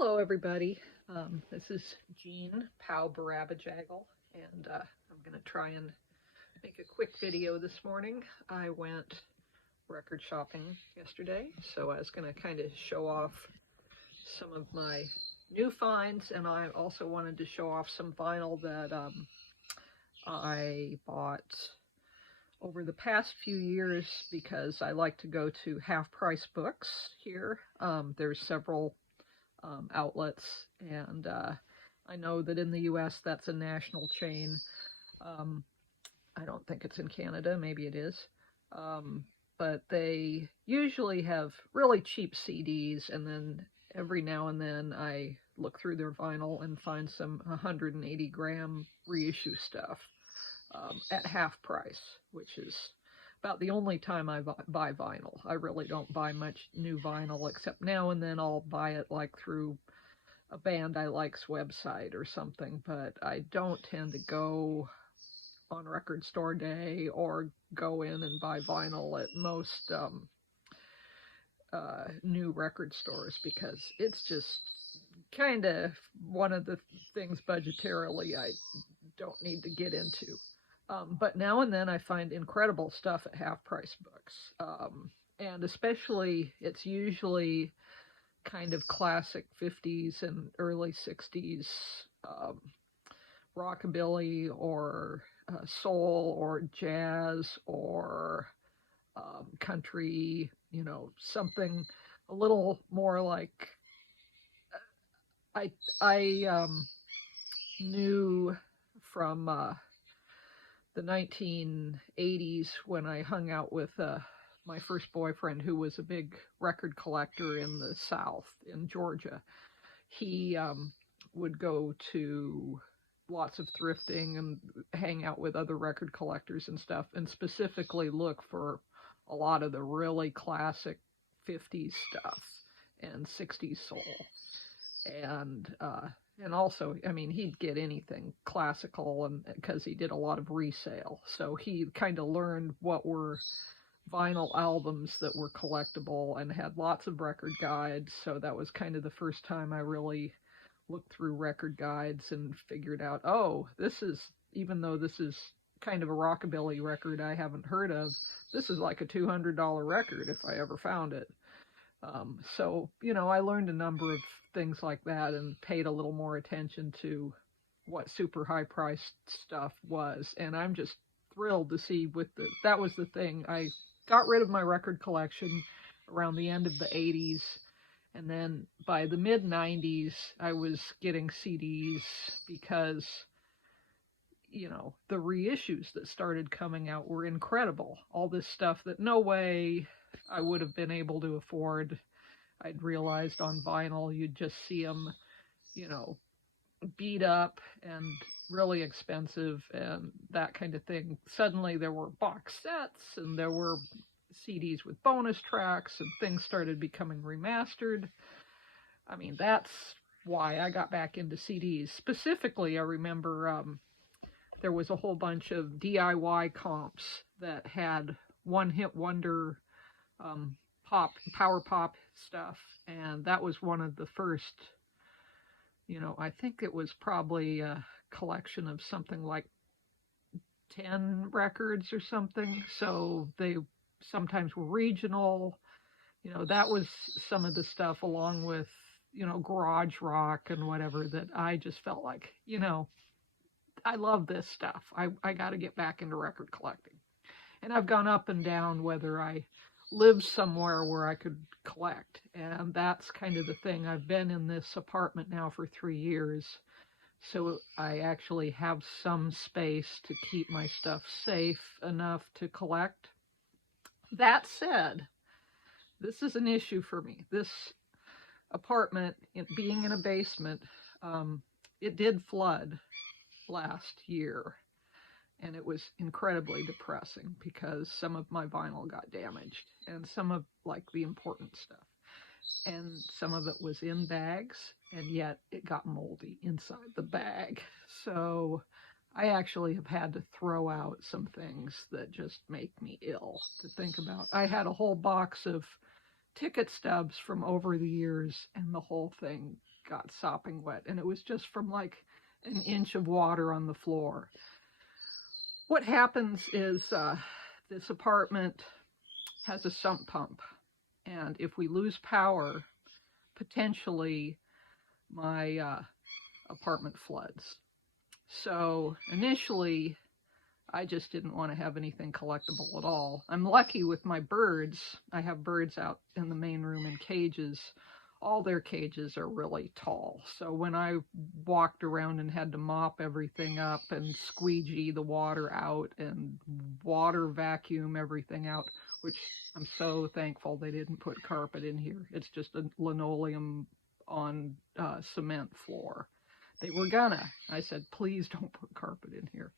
Hello, everybody. This is Jean Pow Barabajaggle, and I'm going to try and make a quick video this morning. I went record shopping yesterday, so I was going to kind of show off some of my new finds, and I also wanted to show off some vinyl that I bought over the past few years because I like to go to half-price books here. There's several outlets, and I know that in the US that's a national chain. Um, I don't think it's in Canada, maybe it is. But they usually have really cheap CDs, and then every now and then I look through their vinyl and find some 180 gram reissue stuff at half price, which is about the only time I buy vinyl. I really don't buy much new vinyl, except now and then I'll buy it like through a band I like's website or something, but I don't tend to go on record store day or go in and buy vinyl at most new record stores because it's just kind of one of the things budgetarily I don't need to get into. But now and then I find incredible stuff at half price books. And especially, it's usually kind of classic 50s and early 60s rockabilly or soul or jazz or country, something a little more like I knew from the 1980s when I hung out with my first boyfriend, who was a big record collector in the South, in Georgia. He would go to lots of thrifting and hang out with other record collectors and stuff, and specifically look for a lot of the really classic 50s stuff and 60s soul. And also, I mean, he'd get anything classical, and because he did a lot of resale, so he kind of learned what were vinyl albums that were collectible and had lots of record guides. So that was kind of the first time I really looked through record guides and figured out, oh, this is, even though this is kind of a rockabilly record I haven't heard of, this is like a $200 record if I ever found it. So, I learned a number of things like that and paid a little more attention to what super high priced stuff was. And I'm just thrilled to see that was the thing. I got rid of my record collection around the end of the 80s. And then by the mid 90s, I was getting CDs because, the reissues that started coming out were incredible. All this stuff that no way I would have been able to afford. I'd realized on vinyl, you'd just see them, beat up and really expensive and that kind of thing. Suddenly there were box sets and there were CDs with bonus tracks and things started becoming remastered. I mean, that's why I got back into CDs. Specifically, I remember there was a whole bunch of DIY comps that had one-hit wonder power pop stuff, and that was one of the first. I think it was probably a collection of something like 10 records or something. So they sometimes were regional. That was some of the stuff, along with, garage rock and whatever, that I just felt like, I love this stuff. I got to get back into record collecting. And I've gone up and down whether I live somewhere where I could collect. And that's kind of the thing. I've been in this apartment now for 3 years. So I actually have some space to keep my stuff safe enough to collect. That said, this is an issue for me. This apartment, being in a basement, it did flood last year. And it was incredibly depressing because some of my vinyl got damaged and some of like the important stuff. And some of it was in bags, and yet it got moldy inside the bag. So I actually have had to throw out some things that just make me ill to think about. I had a whole box of ticket stubs from over the years, and the whole thing got sopping wet. And it was just from like an inch of water on the floor. What happens is this apartment has a sump pump. And if we lose power, potentially my apartment floods. So initially, I just didn't want to have anything collectible at all. I'm lucky with my birds. I have birds out in the main room in cages. All their cages are really tall. So when I walked around and had to mop everything up and squeegee the water out and water vacuum everything out, which I'm so thankful they didn't put carpet in here. It's just a linoleum on cement floor. They were gonna. I said, please don't put carpet in here.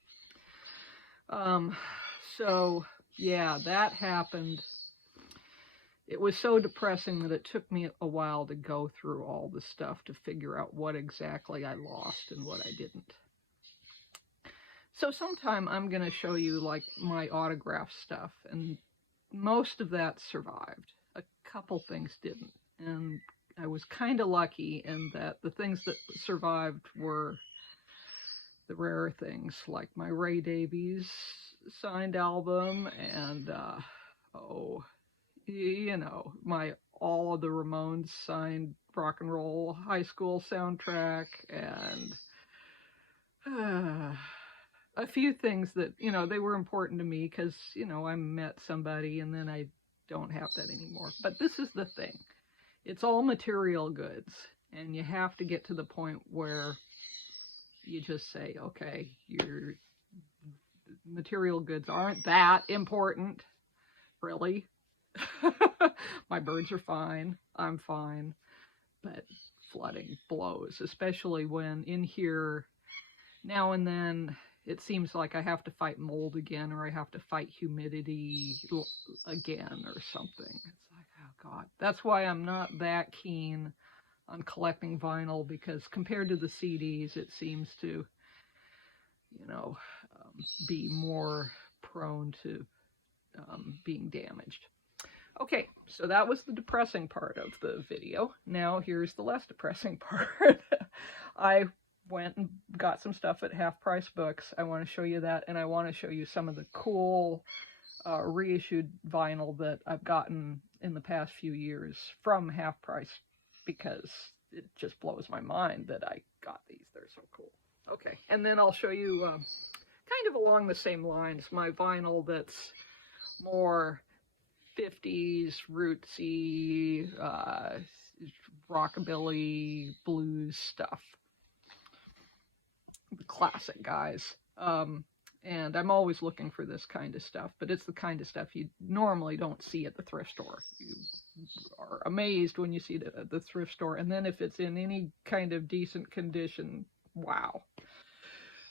So yeah, that happened. It was so depressing that it took me a while to go through all the stuff to figure out what exactly I lost and what I didn't. So sometime I'm going to show you like my autograph stuff, and most of that survived. A couple things didn't, and I was kind of lucky in that the things that survived were the rare things, like my Ray Davies signed album, and you know, my all of the Ramones signed rock and roll high school soundtrack, and a few things that, you know, they were important to me because, you know, I met somebody and then I don't have that anymore. But this is the thing. It's all material goods, and you have to get to the point where you just say, okay, your material goods aren't that important, really. My birds are fine, I'm fine, but flooding blows, especially when in here now and then it seems like I have to fight mold again, or I have to fight humidity again or something. It's like, oh God. That's why I'm not that keen on collecting vinyl, because compared to the CDs, it seems to, you know, be more prone to being damaged. Okay, so that was the depressing part of the video. Now here's the less depressing part. I went and got some stuff at Half Price Books. I want to show you that, and I want to show you some of the cool reissued vinyl that I've gotten in the past few years from Half Price, because it just blows my mind that I got these. They're so cool. Okay, and then I'll show you kind of along the same lines my vinyl that's more 50s, rootsy, rockabilly, blues stuff. The classic guys. And I'm always looking for this kind of stuff, but it's the kind of stuff you normally don't see at the thrift store. You are amazed when you see it at the thrift store, and then if it's in any kind of decent condition, wow.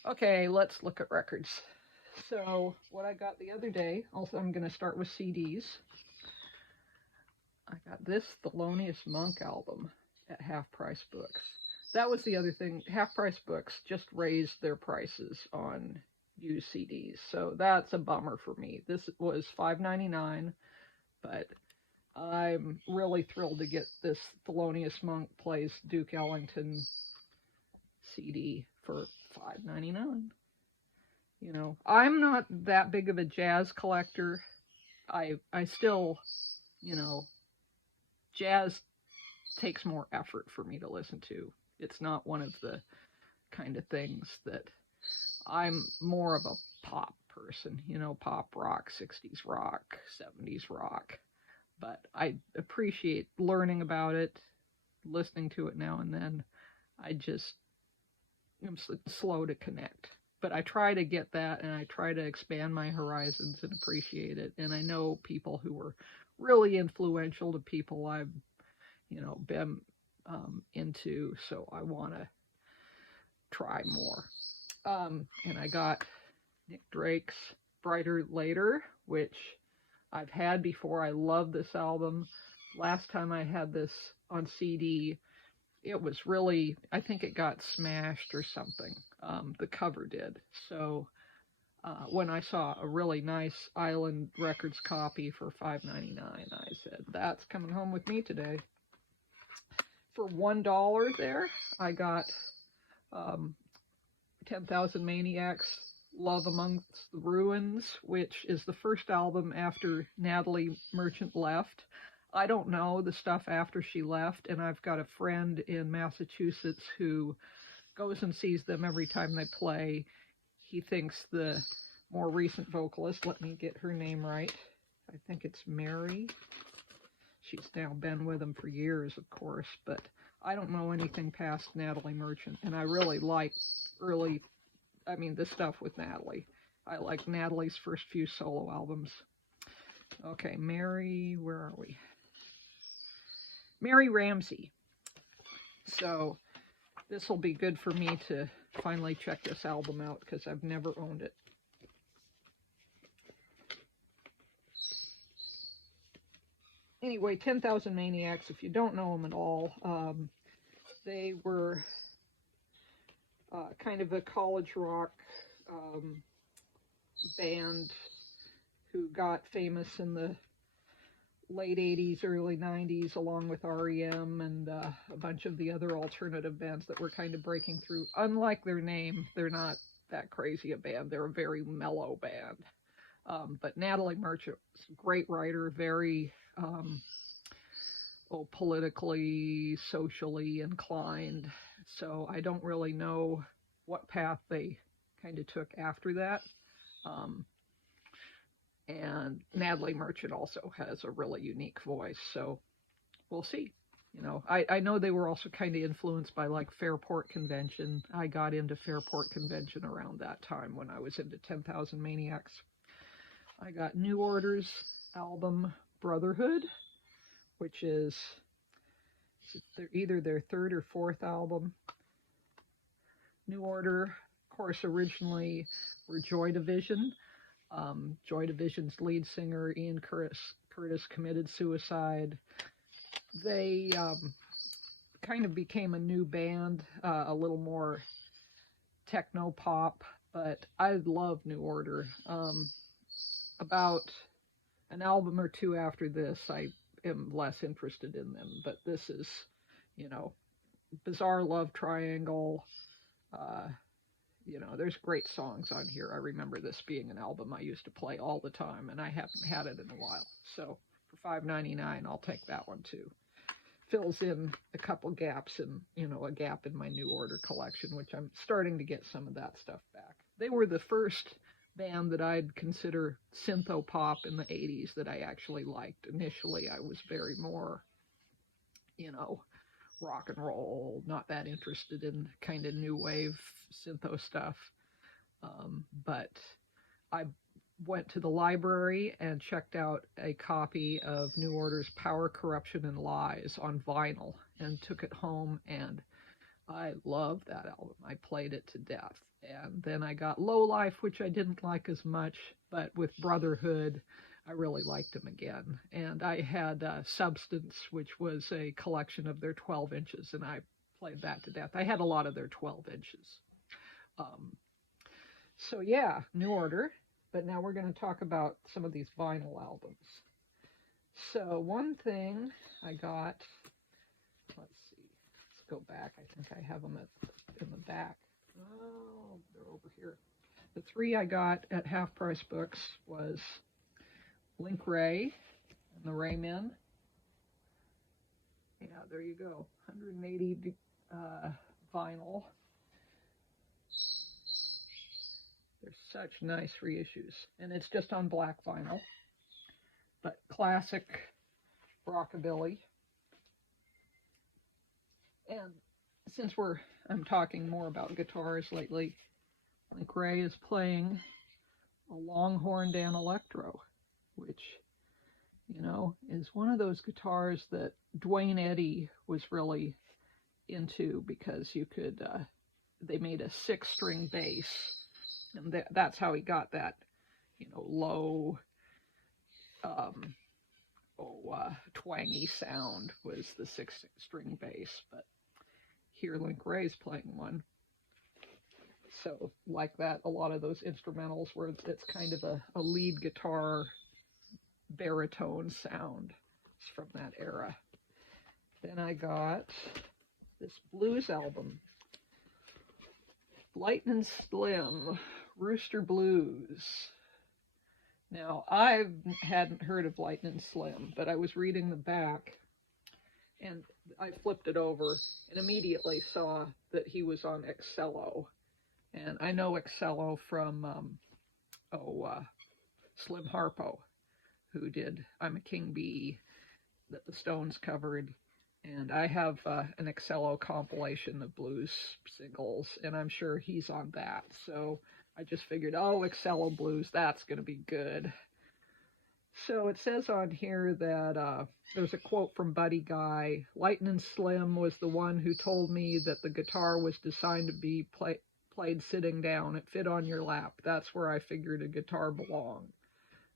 Okay, let's look at records. So what I got the other day, also I'm going to start with CDs. I got this Thelonious Monk album at Half Price Books. That was the other thing. Half Price Books just raised their prices on used CDs, so that's a bummer for me. This was $5.99, but I'm really thrilled to get this Thelonious Monk Plays Duke Ellington CD for $5.99. You know, I'm not that big of a jazz collector. I still, you know, jazz takes more effort for me to listen to. It's not one of the kind of things that I'm more of a pop person, you know, pop rock, 60s rock, 70s rock. But I appreciate learning about it, listening to it now and then. I just am slow to connect. But I try to get that, and I try to expand my horizons and appreciate it. And I know people who were really influential to people I've, you know, been into, so I want to try more. And I got Nick Drake's Brighter Later, which I've had before. I love this album. Last time I had this on CD, it was really, I think it got smashed or something. The cover did. So when I saw a really nice Island Records copy for $5.99. I said, that's coming home with me today. For $1 there, I got 10,000 Maniacs, Love Amongst the Ruins, which is the first album after Natalie Merchant left. I don't know the stuff after she left, and I've got a friend in Massachusetts who goes and sees them every time they play. He thinks the more recent vocalist, let me get her name right, I think it's Mary. She's now been with them for years, of course, but I don't know anything past Natalie Merchant, and I really like the stuff with Natalie. I like Natalie's first few solo albums. Okay, Mary, where are we? Mary Ramsey. So this will be good for me to finally check this album out because I've never owned it. Anyway, 10,000 Maniacs, if you don't know them at all, they were kind of a college rock band who got famous in the late 80s, early 90s, along with REM and a bunch of the other alternative bands that were kind of breaking through. Unlike their name, they're not that crazy a band. They're a very mellow band. But Natalie Merchant was a great writer, very politically, socially inclined. So I don't really know what path they kind of took after that. And Natalie Merchant also has a really unique voice, so we'll see. You know, I know they were also kind of influenced by like Fairport Convention. I got into Fairport Convention around that time when I was into 10,000 Maniacs. I got New Order's album Brotherhood, which is either their third or fourth album. New Order, of course, originally were Joy Division. Joy Division's lead singer, Ian Curtis committed suicide. They kind of became a new band, a little more techno-pop, but I love New Order. About an album or two after this, I am less interested in them, but this is, Bizarre Love Triangle. There's great songs on here. I remember this being an album I used to play all the time, and I haven't had it in a while. So for $5.99, I'll take that one too. Fills in a couple gaps and, a gap in my New Order collection, which I'm starting to get some of that stuff back. They were the first band that I'd consider syntho-pop in the 80s that I actually liked. Initially, I was very more, rock and roll, not that interested in kind of new wave syntho stuff. But I went to the library and checked out a copy of New Order's Power, Corruption, and Lies on vinyl and took it home, and I loved that album. I played it to death. And then I got Low Life, which I didn't like as much, but with Brotherhood, I really liked them again. And I had Substance, which was a collection of their 12 inches, and I played that to death. I had a lot of their 12 inches. So yeah, New Order. But now we're going to talk about some of these vinyl albums. So one thing I got, let's see, let's go back. I think I have them in the back. Oh, they're over here. The three I got at Half Price Books was Link Ray and the Raymen. Yeah, there you go. 180 vinyl. They're such nice reissues. And it's just on black vinyl. But classic Rockabilly. And since I'm talking more about guitars lately, Link Ray is playing a Longhorn Dan Electro, which, is one of those guitars that Dwayne Eddy was really into because you could, they made a 6-string bass, and that's how he got that, low, twangy sound was the 6-string bass. But here Link Ray's playing one. So like that, a lot of those instrumentals where it's kind of a lead guitar baritone sound. It's from that era. Then I got this blues album, Lightnin' Slim, Rooster Blues. Now, I hadn't heard of Lightnin' Slim, but I was reading the back, and I flipped it over and immediately saw that he was on Excello. And I know Excello from, Slim Harpo, who did I'm a King Bee, that the Stones covered. And I have an Excello compilation of blues singles, and I'm sure he's on that. So I just figured, oh, Excello blues, that's going to be good. So it says on here that there's a quote from Buddy Guy. Lightnin' Slim was the one who told me that the guitar was designed to be played sitting down. It fit on your lap. That's where I figured a guitar belonged.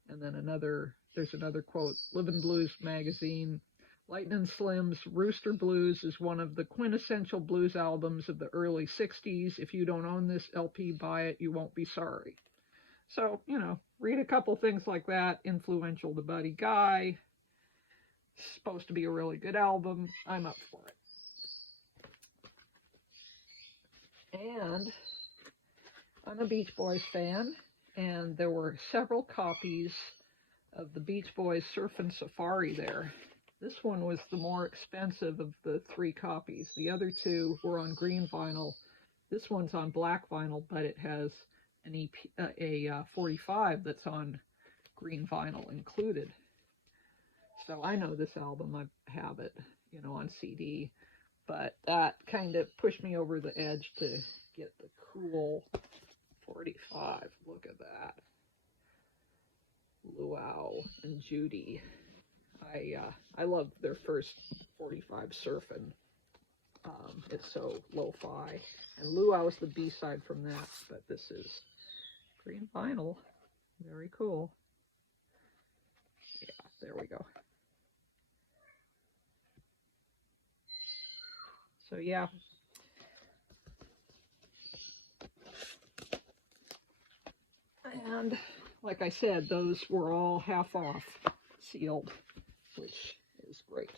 And then there's another quote, Livin' Blues magazine. Lightnin' Slim's Rooster Blues is one of the quintessential blues albums of the early 60s. If you don't own this LP, buy it. You won't be sorry. So, read a couple things like that. Influential to Buddy Guy. Supposed to be a really good album. I'm up for it. And I'm a Beach Boys fan, and there were several copies of the Beach Boys Surfin' Safari there. This one was the more expensive of the 3 copies. The other 2 were on green vinyl. This one's on black vinyl, but it has an EP, a 45 that's on green vinyl included. So I know this album, I have it, on CD, but that kind of pushed me over the edge to get the cool 45. Look at that. Luau and Judy. I love their first 45 Surfin'. It's so lo-fi. And Luau is the B-side from that, but this is green vinyl. Very cool. Yeah, there we go. So yeah. And like I said, those were all half off, sealed, which is great.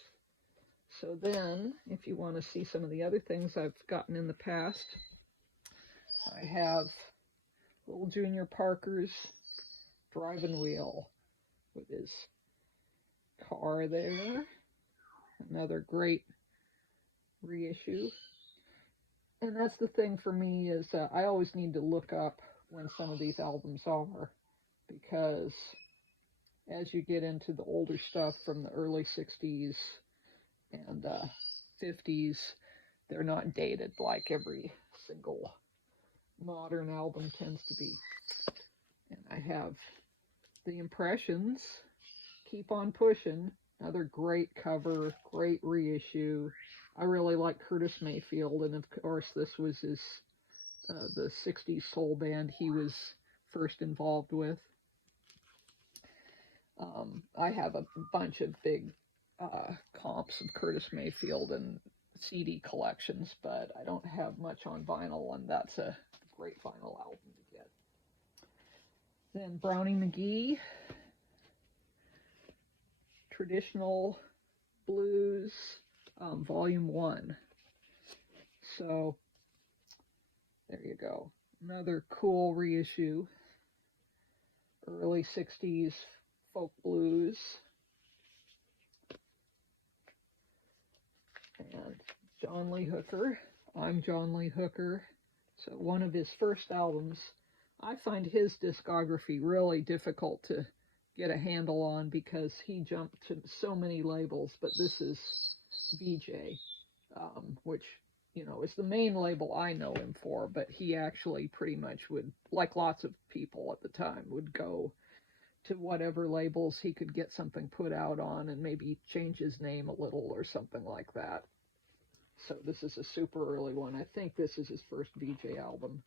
So then, if you want to see some of the other things I've gotten in the past, I have little Junior Parker's driving wheel with his car there. Another great reissue. And that's the thing for me is I always need to look up when some of these albums are, because as you get into the older stuff from the early 60s and 50s, they're not dated like every single modern album tends to be. And I have The Impressions, Keep on Pushing, another great cover, great reissue. I really like Curtis Mayfield, and of course this was his the 60s soul band he was first involved with. I have a bunch of big comps of Curtis Mayfield and CD collections, but I don't have much on vinyl, and that's a great vinyl album to get. Then Brownie McGee, Traditional Blues, Volume 1. So there you go. Another cool reissue. Early 60s folk blues. And John Lee Hooker. I'm John Lee Hooker. So one of his first albums. I find his discography really difficult to get a handle on because he jumped to so many labels, but this is VJ, which is the main label I know him for, but he actually pretty much would, like lots of people at the time, would go to whatever labels he could get something put out on and maybe change his name a little or something like that. So this is a super early one. I think this is his first VJ album.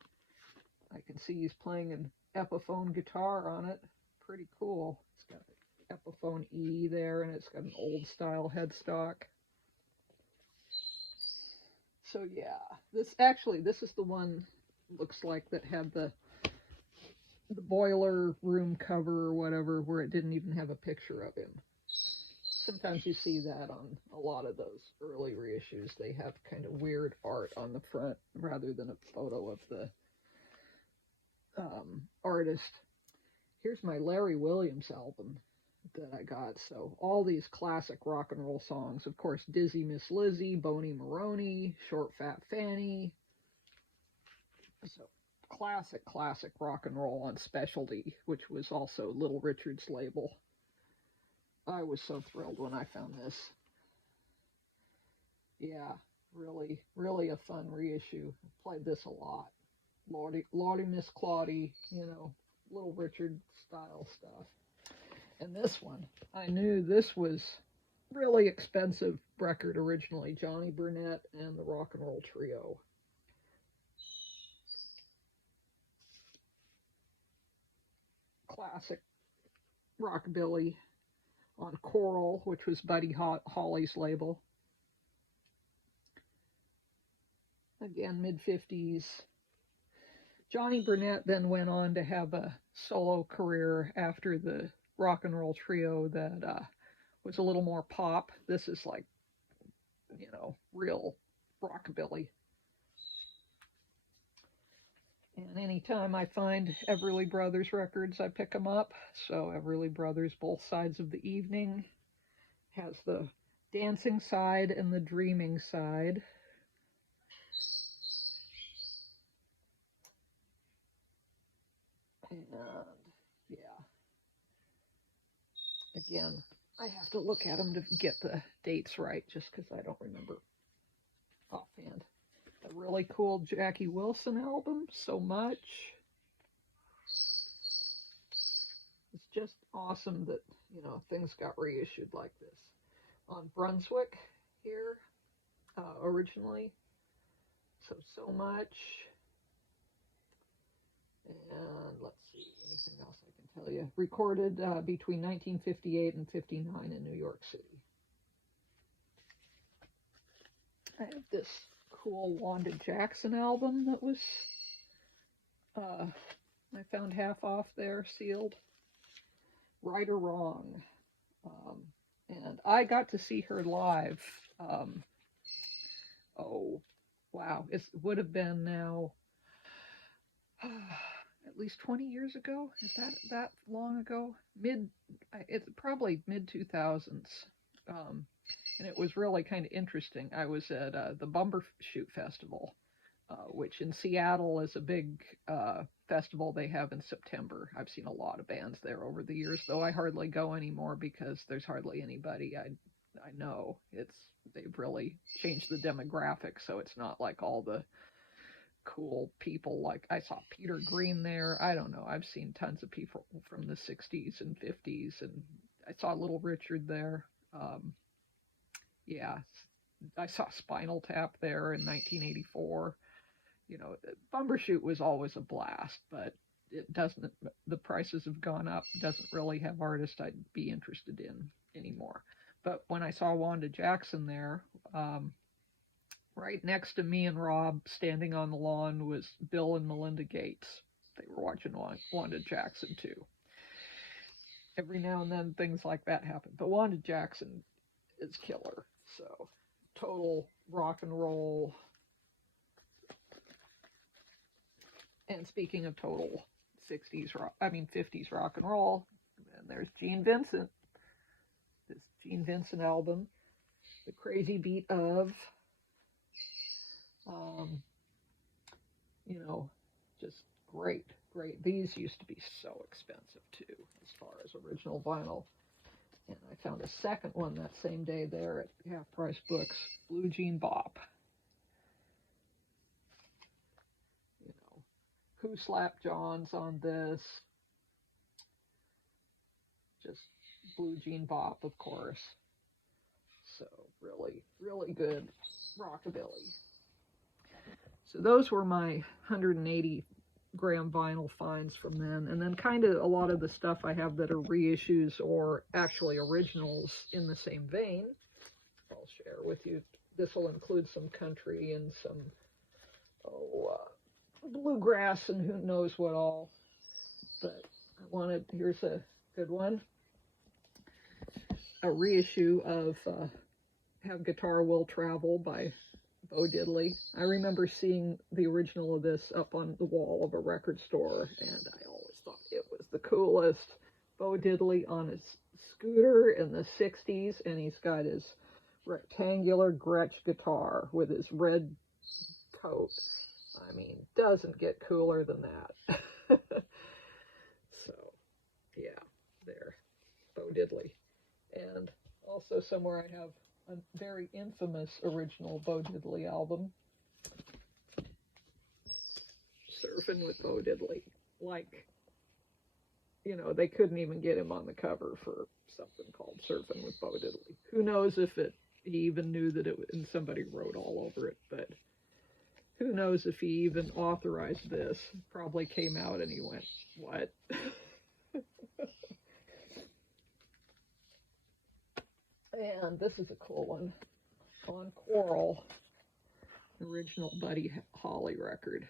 I can see he's playing an Epiphone guitar on it. Pretty cool. It's got an Epiphone E there, and it's got an old style headstock. So yeah, this is the one looks like, that had the boiler room cover or whatever, where it didn't even have a picture of him. Sometimes you see that on a lot of those early reissues. They have kind of weird art on the front rather than a photo of the artist. Here's my Larry Williams album that I got. So all these classic rock and roll songs. Of course, Dizzy Miss Lizzie, Boney Maroney, Short Fat Fanny. So classic rock and roll on Specialty, which was also Little Richard's label. I was so thrilled when I found this. Yeah, really a fun reissue. Played this a lot. Lordy Miss Claudie, Little Richard style stuff. And this one, I knew this was really expensive record originally. Johnny Burnett and the Rock and Roll Trio. Classic Rockabilly on Coral, which was Buddy Holly's label. Again, mid-50s. Johnny Burnett then went on to have a solo career after the Rock and Roll Trio that was a little more pop. This is like, real rockabilly. And anytime I find Everly Brothers records, I pick them up. So Everly Brothers, Both Sides of the Evening, has the dancing side and the dreaming side. And yeah, again, I have to look at them to get the dates right, just because I don't remember offhand. A really cool Jackie Wilson album, So Much. It's just awesome that, things got reissued like this. On Brunswick here, originally. So Much. And let's see, anything else I can tell you. Recorded between 1958 and 59 in New York City. I have this cool Wanda Jackson album that was, I found half off there, sealed. Right or Wrong. And I got to see her live. It would have been now at least 20 years ago. Is that long ago? It's probably mid-2000s. And it was really kind of interesting. I was at the Bumbershoot Festival, which in Seattle is a big festival they have in September. I've seen a lot of bands there over the years, though I hardly go anymore because there's hardly anybody I know. They've really changed the demographic, so it's not like all the cool people. Like I saw Peter Green there. I don't know. I've seen tons of people from the 60s and 50s, and I saw Little Richard there. Yeah, I saw Spinal Tap there in 1984. Bumbershoot was always a blast, but the prices have gone up. It doesn't really have artists I'd be interested in anymore. But when I saw Wanda Jackson there, right next to me and Rob standing on the lawn was Bill and Melinda Gates. They were watching Wanda Jackson too. Every now and then things like that happen. But Wanda Jackson is killer. So total rock and roll. And speaking of total 50s rock and roll, and there's Gene Vincent. This Gene Vincent album, The Crazy Beat of, just great. These used to be so expensive too, as far as original vinyl. And I found a second one that same day there at Half Price Books, Blue Jean Bop. Who Slapped Johns on this? Just Blue Jean Bop, of course. So really good rockabilly. So those were my 180 gram vinyl finds from then, and then kind of a lot of the stuff I have that are reissues or actually originals in the same vein. I'll share with you. This will include some country and some bluegrass and who knows what all. But here's a good one, a reissue of Have Guitar Will Travel by Bo Diddley. I remember seeing the original of this up on the wall of a record store, and I always thought it was the coolest. Bo Diddley on his scooter in the 60s, and he's got his rectangular Gretsch guitar with his red coat. I mean, doesn't get cooler than that. So, yeah, there, Bo Diddley. And also somewhere I have a very infamous original Bo Diddley album, Surfing with Bo Diddley. Like, you know, they couldn't even get him on the cover for something called Surfing with Bo Diddley. Who knows if he even knew that and somebody wrote all over it, but who knows if he even authorized this. Probably came out and he went, what? And this is a cool one, on Coral, original Buddy Holly record.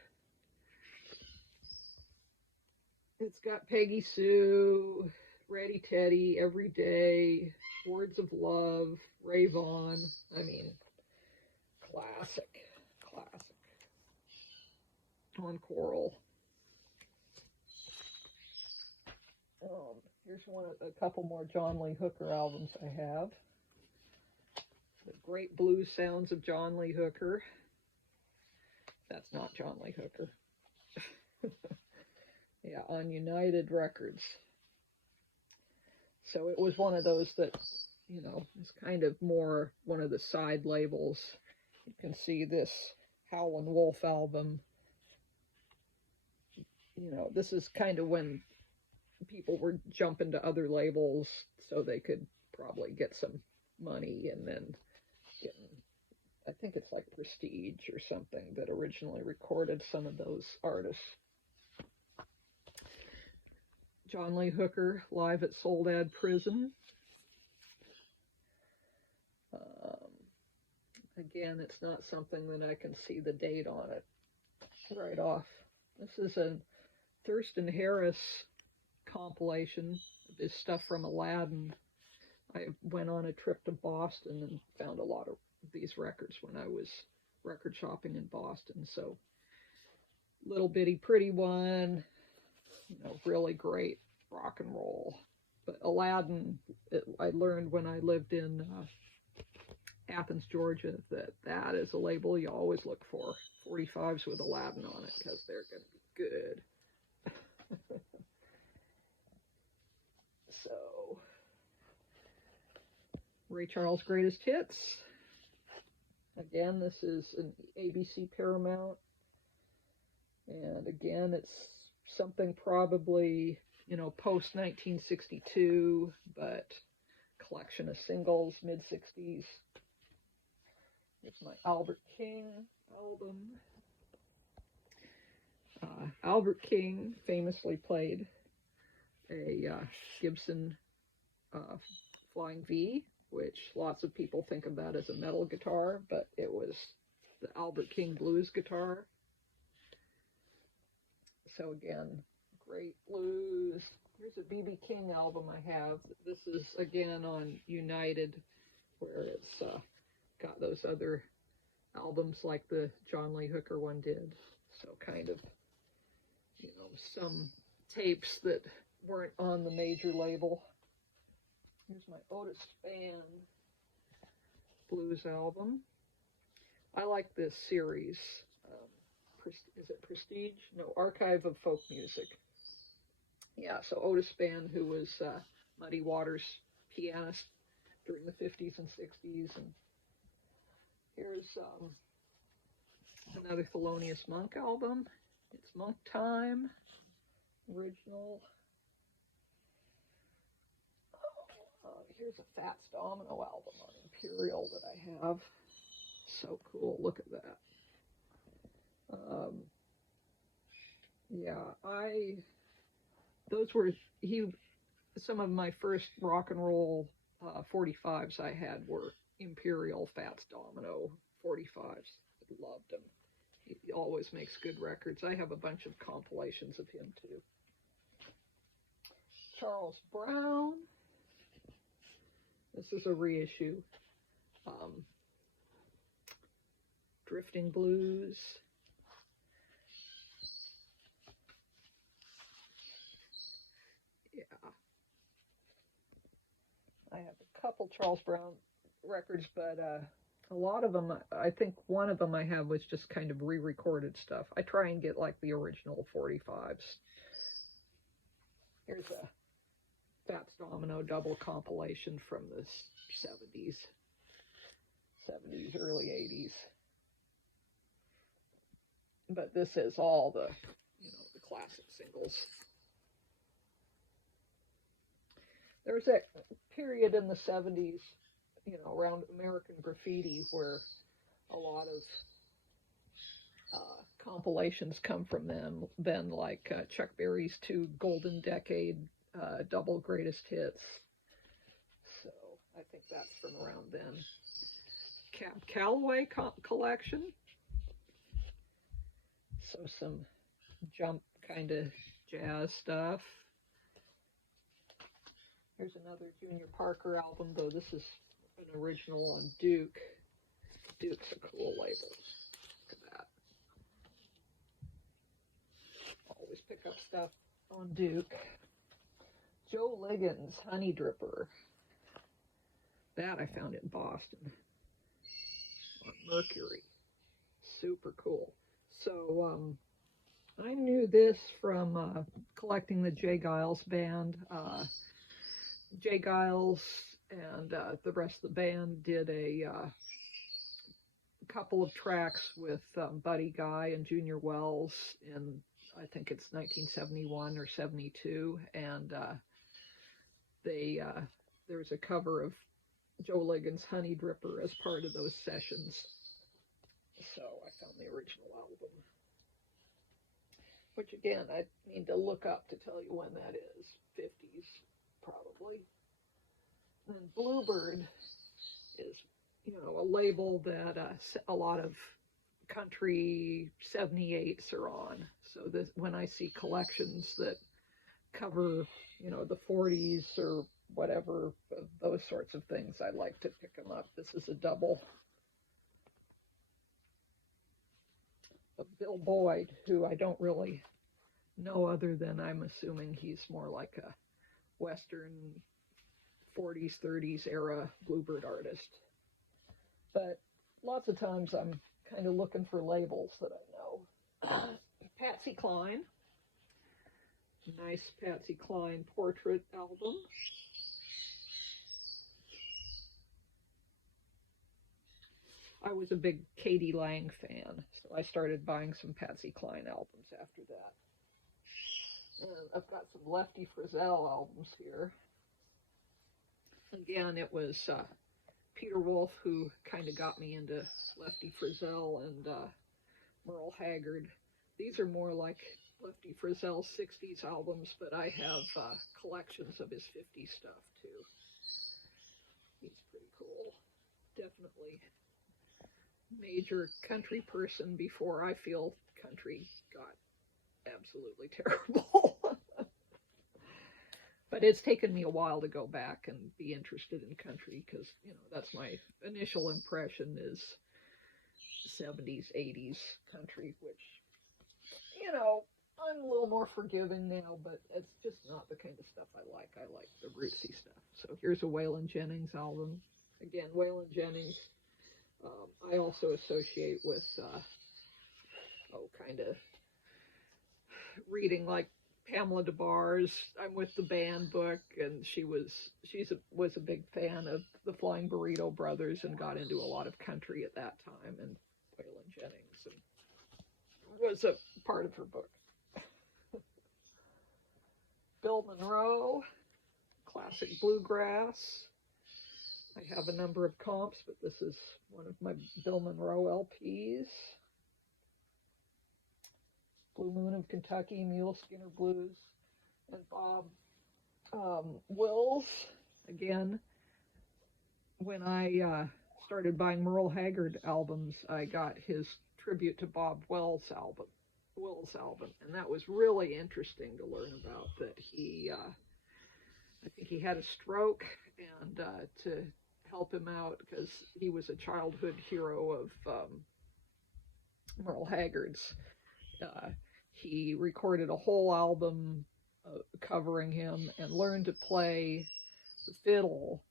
It's got Peggy Sue, Ready Teddy, Every Day, Words of Love, Ray Vaughan. I mean, classic. On Coral. Here's a couple more John Lee Hooker albums I have. The Great Blues Sounds of John Lee Hooker. That's not John Lee Hooker. Yeah, on United Records. So it was one of those that, you know, is kind of more one of the side labels. You can see this Howlin' Wolf album. You know, this is kind of when people were jumping to other labels so they could probably get some money, and then I think it's like Prestige or something that originally recorded some of those artists. John Lee Hooker live at Soledad Prison. Again, it's not something that I can see the date on it right off. This is a Thurston Harris compilation of his stuff from Aladdin. I went on a trip to Boston and found a lot of these records when I was record shopping in Boston. So, Little Bitty Pretty One, you know, really great rock and roll. But Aladdin, I learned when I lived in Athens, Georgia, that is a label you always look for. 45s with Aladdin on it, because they're going to be good. So, Ray Charles' Greatest Hits. Again, this is an ABC Paramount. And again, it's something probably, you know, post 1962, but collection of singles, mid-60s. It's my Albert King album. Albert King famously played a Gibson Flying V, which lots of people think of that as a metal guitar, but it was the Albert King blues guitar. So again, great blues. Here's a B.B. King album I have. This is again on United, where it's got those other albums like the John Lee Hooker one did. So kind of, you know, some tapes that weren't on the major label. Here's my Otis Spann blues album. I like this series. Is it Prestige? No, Archive of Folk Music. Yeah, so Otis Spann, who was Muddy Waters' pianist during the 50s and 60s. And here's another Thelonious Monk album. It's Monk Time, original. Here's a Fats Domino album on Imperial that I have. So cool, look at that. Those were some of my first rock and roll 45s I had were Imperial Fats Domino 45s. Loved them. He always makes good records. I have a bunch of compilations of him too. Charles Brown. This is a reissue. Drifting Blues. Yeah. I have a couple Charles Brown records, but a lot of them, I think one of them I have was just kind of re-recorded stuff. I try and get like the original 45s. Here's a Fats Domino double compilation from the 70s, early 80s. But this is all the, the classic singles. There was a period in the 70s, around American Graffiti where a lot of compilations come from them, then like Chuck Berry's 2 Golden Decade double greatest hits. So I think that's from around then. Cab Calloway collection. So some jump kind of jazz stuff. Here's another Junior Parker album, though this is an original on Duke. Duke's a cool label. Look at that. Always pick up stuff on Duke. Joe Liggins, Honey Dripper. That I found in Boston on Mercury. Super cool. So I knew this from collecting the Jay Giles band. Jay Giles and the rest of the band did a couple of tracks with Buddy Guy and Junior Wells in, I think it's 1971 or 72, and there was a cover of Joe Liggins' Honey Dripper as part of those sessions. So I found the original album, which again, I need to look up to tell you when that is. 50s, probably. And then Bluebird is, a label that a lot of country 78s are on. So when I see collections that cover, the 40s or whatever, those sorts of things, I like to pick them up. This is a double. Of Bill Boyd, who I don't really know other than I'm assuming he's more like a Western 40s, 30s era Bluebird artist. But lots of times I'm kind of looking for labels that I know. Patsy Cline. Nice Patsy Cline portrait album. I was a big Katie Lang fan, so I started buying some Patsy Cline albums after that. And I've got some Lefty Frizzell albums here. Again, it was Peter Wolf who kind of got me into Lefty Frizzell and Merle Haggard. These are more like Lefty Frizzell 60s albums, but I have collections of his 50s stuff too. He's pretty cool. Definitely major country person before I feel country got absolutely terrible. But it's taken me a while to go back and be interested in country because, that's my initial impression is 70s, 80s country, which, I'm a little more forgiving now, but it's just not the kind of stuff I like. I like the rootsy stuff. So here's a Waylon Jennings album. Again, Waylon Jennings, I also associate with, kind of reading like Pamela DeBar's I'm With the Band book, and she was a big fan of the Flying Burrito Brothers and got into a lot of country at that time, and Waylon Jennings was a part of her book. Bill Monroe, classic bluegrass. I have a number of comps, but this is one of my Bill Monroe LPs. Blue Moon of Kentucky, Mule Skinner Blues, and Bob Wills. Again, when I started buying Merle Haggard albums, I got his tribute to Bob Wills album, and that was really interesting to learn about. That I think he had a stroke, and to help him out because he was a childhood hero of Merle Haggard's. Uh, he recorded a whole album covering him and learned to play the fiddle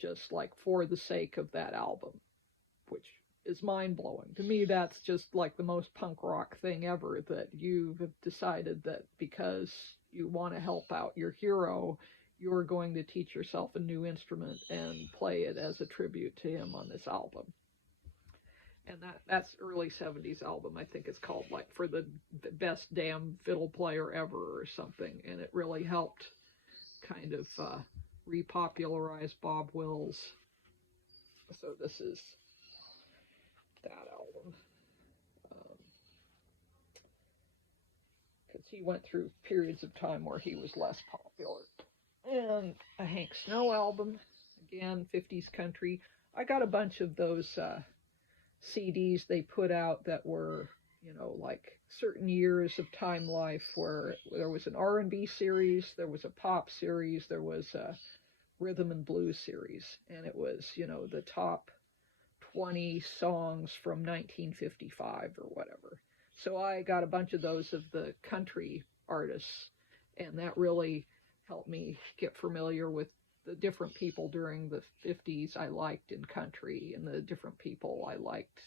just like for the sake of that album, which is mind blowing. To me, that's just like the most punk rock thing ever, that you've decided that because you want to help out your hero, you're going to teach yourself a new instrument and play it as a tribute to him on this album. And that's early 70s album. I think it's called like For the Best Damn Fiddle Player Ever or something. And it really helped kind of repopularize Bob Wills. So this is that album. Because he went through periods of time where he was less popular. And a Hank Snow album. Again, 50s country. I got a bunch of those CDs they put out that were, like certain years of Time Life, where there was an R&B series, there was a pop series, there was a rhythm and blues series, and it was, the top 20 songs from 1955 or whatever. So I got a bunch of those of the country artists, and that really helped me get familiar with the different people during the 50s I liked in country, and the different people I liked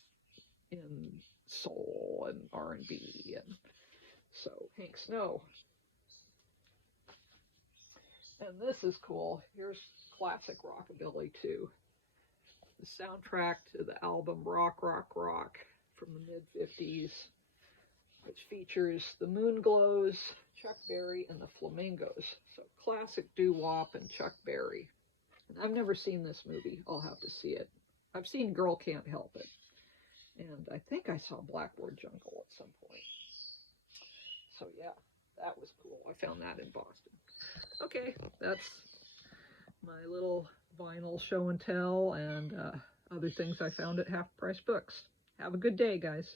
in soul and R&B. And so Hank Snow. And this is cool. Here's classic Rockabilly too. The soundtrack to the album Rock, Rock, Rock from the mid-50s, which features the Moonglows, Chuck Berry, and the Flamingos. So classic doo-wop and Chuck Berry. And I've never seen this movie. I'll have to see it. I've seen Girl Can't Help It. And I think I saw Blackboard Jungle at some point. So yeah, that was cool. I found that in Boston. Okay, that's my little vinyl show and tell and other things I found at Half Price Books. Have a good day, guys.